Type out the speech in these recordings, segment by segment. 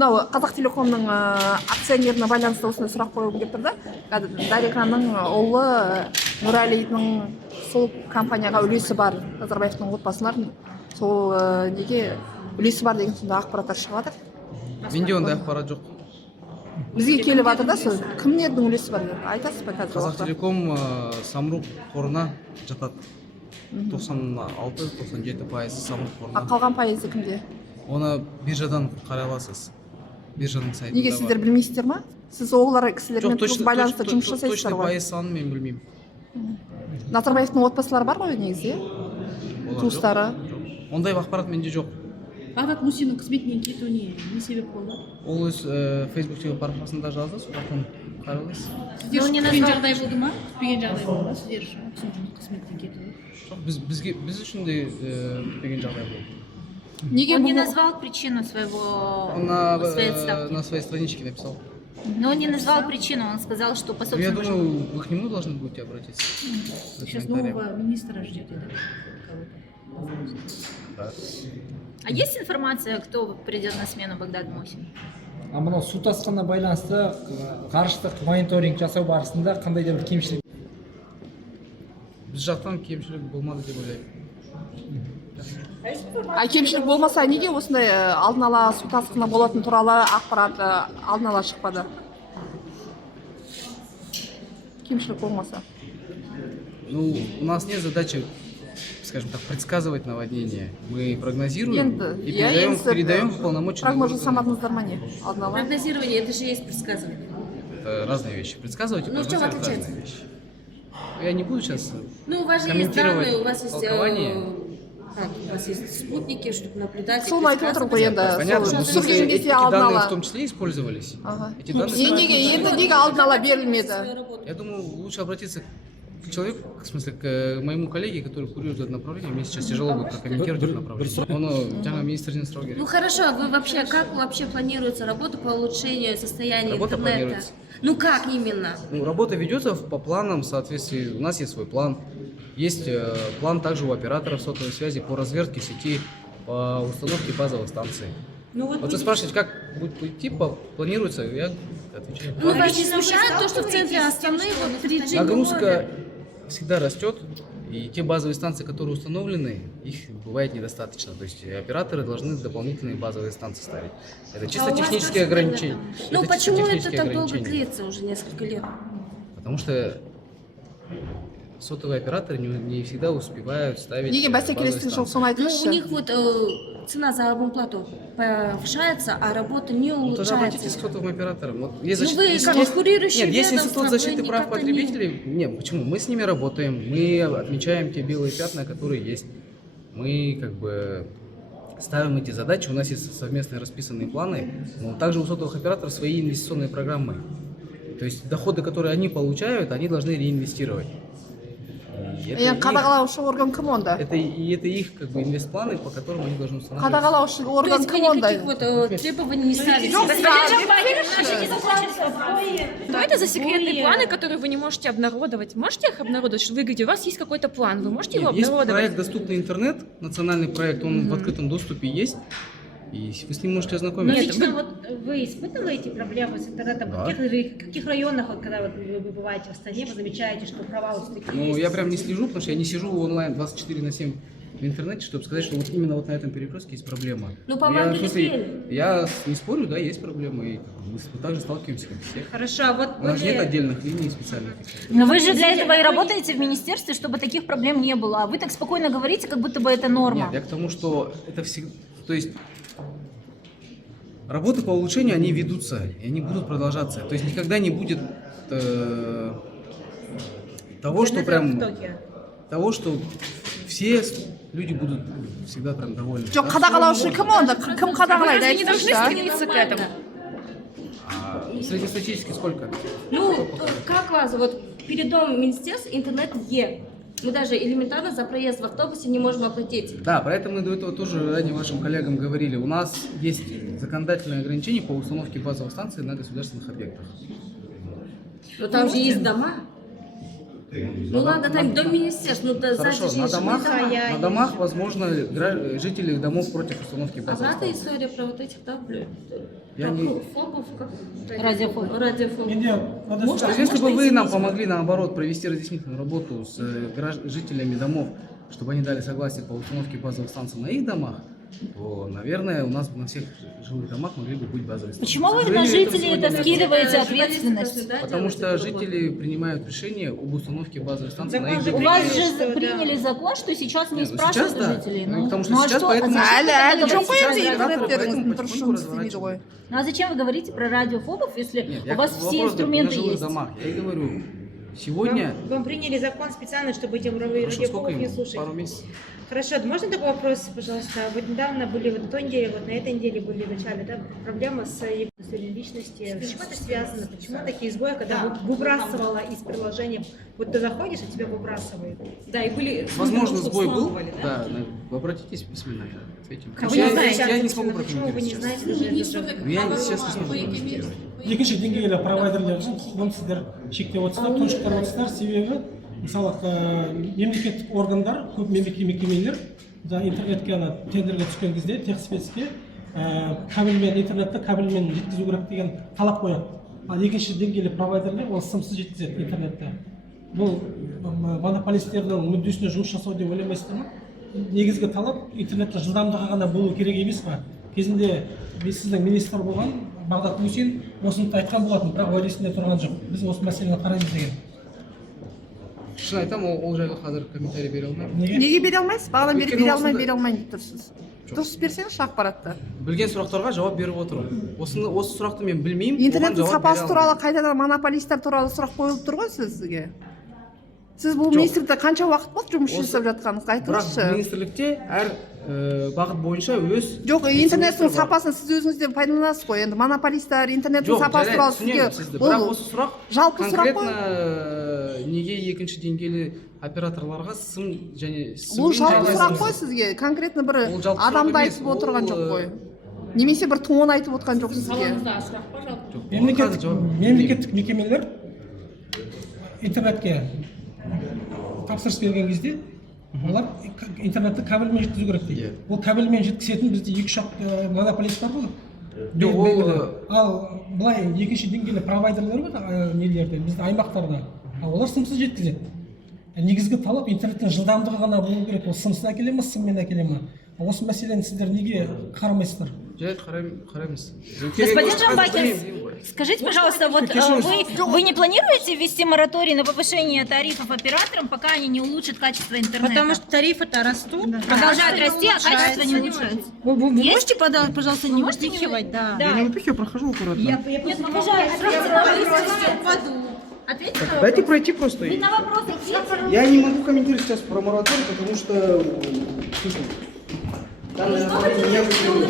мынау Қазақтелекомның акционеріне байланысты осындай сұрақ қойғым келіп тұр да. Дариқаның ұлы Нұрәлидің сол компанияға үлесі бар, Назарбаевтың отбасыларын сол неге үлесі бар деген сондай ақпараттар шығып жатыр. Менде ондай ақпарат жоқ. Бізге келіп жатыр да, сол кімдердің үлесі бар деп айтасыз ба қазір? Қазақтелеком самұрық қорына жатады. 96-97% самұрық қорына. Қалған пайызы кімде? Оны биржадан қарай аласыз. Биржаның сайтында. Неге сіздер білмейсіздер ма? Сіз олар кісілермен байланысты жұмыс жасайсыздар точно ғой. пайыз санын мен білмеймін. Назарбаевтың отбасылары бар ғой негізі, туыстары. Ондай ақпарат менде жоқ. Бағдат Мусиннің қызметінен кетуіне не себеп болды? Ол өз фейсбуктегі парақшасында жазды, сондықтан қаралайсыз. Сіздер күтпеген жағдай болды ма? Күтпеген жағдай болды ма? Сіздер үшін қызметтен кетуі? Жоқ, біз үшін де күтпеген жағдай болды. Он не назвал причину своей отставки. На своей страничке написал. Но он не назвал причину, он сказал, что по Я собственному думаю, вы к нему должны будете обратиться. Сейчас нового министра ждете, да? А есть информация, кто придет на смену Багдад Мусин? Мынау су тасқынына байланысты ғарыштық мониторинг жасау барысында қандай да бір кемшілік? Біз жақтан кемшілік болмады деп ойлаймын. Кемшілік болмаса неге осындай алдын ала су тасқыны болатын туралы ақпарат алдын ала шықпады? Кемшілік болмаса. Ну, у нас нет задачи, скажем так, предсказывать наводнение. Мы прогнозируем и передаем полномочия. Прогноз жасамадыңыздар ма не? Алдын ала. Прогнозирование, это же есть предсказывание. Это разные вещи. Предсказывать и Ну, в чем прогнозировать отличается? разные вещи. Я не буду сейчас Ну, у вас же есть комментировать данные, у вас есть, толкование. у вас есть спутники, чтобы наблюдать. Сол айтып отыр ғой енді. Понятно, но в смысле, Сол эти кезде алдын данные ала. в том числе использовались. Эти Неге данные... енді неге алдын ала берілмеді? Я думаю, лучше обратиться к человеку, в смысле, к моему коллеге, который курирует это направление. Мне сейчас тяжело будет прокомментировать это направление. Он жаңа министрден сұрау керек. Ну хорошо, а вы вообще, как вообще планируется работа по улучшению состояния Работа интернета? планируется. Ну как именно? Ну, работа ведется по планам, в соответствии, у нас есть свой план. Есть план также у операторов сотовой связи по развертке сети, по установке базовых станций. Ну, Вот вы спрашиваете, как будет идти, планируется, я отвечаю. Ну, вас не смущает то, что в центре Астаны вот 3G Нагрузка всегда растет, и те базовые станции, которые установлены, их бывает недостаточно. То есть операторы должны дополнительные базовые станции ставить. Это чисто технические ограничения. Ну чисто почему это технические так долго ограничения. длится уже несколько лет? Потому что сотовые операторы не всегда успевают ставить Неге базовые бәсекелестік жоқ, станции. соны Ну, у айтыңызшы. них вот цена за абонплату повышается, а работа не Ну, тогда обратитесь улучшается. к сотовым операторам. Вот есть Ну, вы есть- как есть- курирующее Нет, есть ведомство, институт вы защиты прав никак-то потребителей. Нет, почему? Мы с ними работаем, мы отмечаем те белые пятна, которые есть. Мы как бы ставим эти задачи, у нас есть совместные расписанные планы, но также у сотовых операторов свои инвестиционные программы. То есть доходы, которые они получают, они должны реинвестировать. И это их- Қадағалаушы орган кім онда? это их как бы инвестпланы, по которым они должны устанавливать. Қадағалаушы То орган есть вы кім онда? никаких вот требований не ставите? Что это за секретные планы, которые вы не можете обнародовать? Можете их обнародовать? Что вы говорите, у вас есть какой-то план, вы можете его Нет, есть обнародовать? проект «Доступный интернет», национальный проект, он в открытом доступе есть, и вы с ним можете Но ознакомиться. лично вот вы испытываете проблемы с интернетом? Да. В каких районах, вот, когда вот вы бываете в стране, вы замечаете, что провалы все-таки Ну, есть? я прям не слежу, потому что я не сижу онлайн 24/7 в интернете, чтобы сказать, что вот именно вот на этом перекрестке есть проблема. Ну, по Я, вам в смысле, перекрыли. я не спорю, да, есть проблемы, и мы также сталкиваемся, как все. Хорошо, а вот У нас нет были... отдельных линий специальных. Но вы же для этого и работаете в министерстве, чтобы таких проблем не было. А вы так спокойно говорите, как будто бы это норма. Нет, я к тому, что это всегда, то есть работы по улучшению, они ведутся, и они будут продолжаться. То есть никогда не будет того, что прям, того, что все люди будут всегда прям довольны. Жоқ, қадағалаушы кім онда? Кім қадағалайды? Вы не должны Айтыңызшы. стремиться к этому. А среднестатистически сколько? Ну, как вас, вот перед домом министерства интернет Е. Мы даже элементарно за проезд в автобусе не можем оплатить. Да, про это мы до этого тоже ранее вашим коллегам говорили. У нас есть законодательное ограничение по установке базовых станций на государственных объектах. Но там же есть дома. Ну ладно, там до министерств, ну да, Хорошо, сзади на же домах, дома. на домах, возможно, жители домов против установки А базовых знатая станций. история про вот этих, да, Я не- фобов, как... Радиофобов. Радиофобов. То есть, если бы вы нам помогли, наоборот, провести разъяснительную работу с жителями домов, чтобы они дали согласие по установке базовых станций на их домах, то, наверное, у нас на всех жилых домах могли бы быть базовые станции. Почему вы К на сожалению, жителей сегодня это нет. скидываете Журналисты ответственность? должны, да, Потому делать что эту работу. жители принимают решение об установке базовых станций на их Закон У домах. вас же Что, да. приняли закон, что сейчас не Нет, ну спрашивают сейчас да. у жителей. Ну, потому что а сейчас что, поэтому- а зачем әлі вы жоқ қой говорите енді про интернет интернеттеріңіздің поэтому дұрыс потихоньку жұмыс істемейді ғой. Ну а зачем вы говорите про радиофобов, если Нет, у вас все вопрос говорю, инструменты на жилых есть? домах. Я и говорю, сегодня... Вам приняли закон специально, чтобы этим Хорошо, сколько радиофобов не им? слушать. Пару месяцев? Хорошо, можно такой вопрос, пожалуйста? Вот недавно были, вот на той неделе, вот на этой неделе были в начале, да, проблемы с личности. С чем это связано? Почему такие сбои, когда выбрасывала из приложения, вот ты заходишь, а тебя выбрасывает? Да, и были... Возможно, что сбой был. взламывали, да? Да, вы обратитесь письменно, я ответим. А вы я, не знаете, я не смогу почему вы не прокомментировать сейчас. знаете даже это? Я сейчас не смогу прокомментировать. екінші деңгейлі провайдерлер үшін құқығын сіздер шектеп отырсыздар, тұншықтырып отырсыздар. Себебі мысалы мемлекеттік органдар, көп мекемелер интернетке тендерге түскен кезде техспецке кабельмен интернетті кабельмен жеткізу керек деген талап қояды. Ал екінші деңгейлі провайдерлер ол сымсыз жеткізеді интернетті. Бұл монополистердің мүддесіне жұмыс жасау деп ойламайсыздар ма? Негізгі талап интернеттің жылдамдығы ғана болу керек емес па? Кезінде сіздің министр болған Бағдат Мусин осыны айтқан болатын, бірақ ой есінде тұрған жоқ. Біз осы мәселені қараймыз деген. Шын айтамын, ол жайлы қазір комментарий бере алмаймын. Неге? Неге бере алмайсыз? бағанадан бері Өйткені бере осында- алмаймын деп тұрсыз. дұрыс берсеңізші ақпаратты. Білген сұрақтарға жауап беріп отырмын. Осы сұрақты мен білмеймін. Интернеттің оған жауап сапасы бере туралы алмаймын. қайтадан монополистер туралы сұрақ қойылып тұр ғой сізге. Сіз бұл Жоқ. министрлікте қанша уақыт болды жұмыс Осы- жасап жатқаныңызды Бірақ айтыңызшы. министрлікте әр бағыт бойынша өз Жоқ, интернеттің министр бар. сапасын сіз өзіңіз де пайдаланасыз ғой. Енді монополистер, интернеттің Жоқ, сапасы жарайды, туралы түсінемін сізге сізді. Бірақ бұл осы сұрақ жалпы сұрақ қой. конкретно неге екінші деңгейлі операторларға сын және Бұл сыммен жалпы және сұрақ сымсыз. қой сізге. Конкретно бір Ол жалпы сұрақ адамды емес, айтып отырған ол, жоқ қой. Немесе бір туын айтып отырған жоқ сізге. Салонда сұрақ па жалпы? Жоқ, оған қазір жауап бермеймін. Мемлекеттік мекемелер интернетке тапсырыс берген кезде олар интернетті кабельмен жеткізу керек дейді. Ол кабельмен жеткізетін бізде 2-3 монополист бар ғой. Жоқ, ол- ал былай екінші деңгейлі провайдерлер бар нелерде, біздің аймақтарда. Ал олар сымсыз жеткізеді. Негізгі талап интернеттің жылдамдығы ғана болу керек. Ол сымсыз әкеле ме, сыммен әкеле ме? Осы мәселені сіздер неге қарамайсыздар? Жарайды, қараймыз. Господин Жамбакин, скажите, пожалуйста, вот вы не планируете ввести мораторий на повышение тарифов операторам, пока они не улучшат качество интернета? Потому что тарифы-то растут. Продолжают расти, а качество не улучшается. Вы Есть? можете, пожалуйста, не Можете не выпихивать? Да. Я не выпихиваю, прохожу аккуратно. Нет, ну, пожалуйста, ответьте на Дайте вопрос. пройти просто. Вы на вопрос ответите. Я не могу комментировать сейчас про мораторий, потому что... Слушай, там, наверное, я выпихиваю.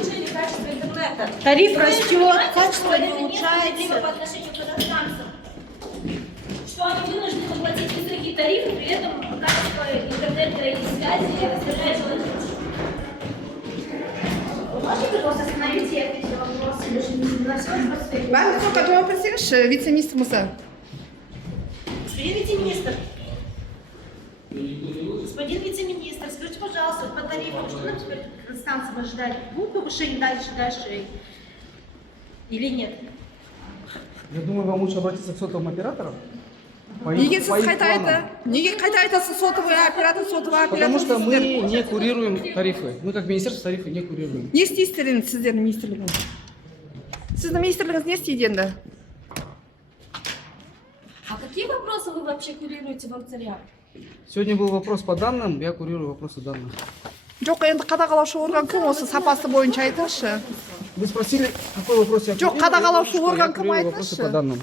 Тариф растет, качество не Это улучшается. несправедливо по отношению к казахстанцам. Что они вынуждены платить высокие тарифы, при этом качество интернета и связи снижает человечество. Вы можете, пожалуйста, остановить и ответить на вопрос? Или же не на все просто? Бәрін соқа жауап берсеңізші, вице-министр мырза. Господин вице-министр. Господин вице-министр, скажите, пожалуйста, по тарифам, что нам теперь станциям ожидать? Будет повышение дальше или нет? Я думаю, вам лучше обратиться к сотовым операторам. По их- Неге по сіз их қайта планам. неге қайта айтасыз сотовый оператор Потому что мы сіздер? не курируем тарифы. Мы как министерство тарифы не курируем. Не істейсіздер енді сіздердің министрлігіңіз? Сіздің министрлігіңіз не істейді енді? А какие вопросы вы вообще курируете в Антаре? Сегодня был вопрос по данным, я курирую вопросы данных. Жоқ, енді қадағалаушы орган кім осы сапасы бойынша айтыңызшы. Вы спросили, какой вопрос я Жоқ, курирую? Я қадағалаушы говорю, что я орган кім курирую вопросы айтыңызшы? по данным.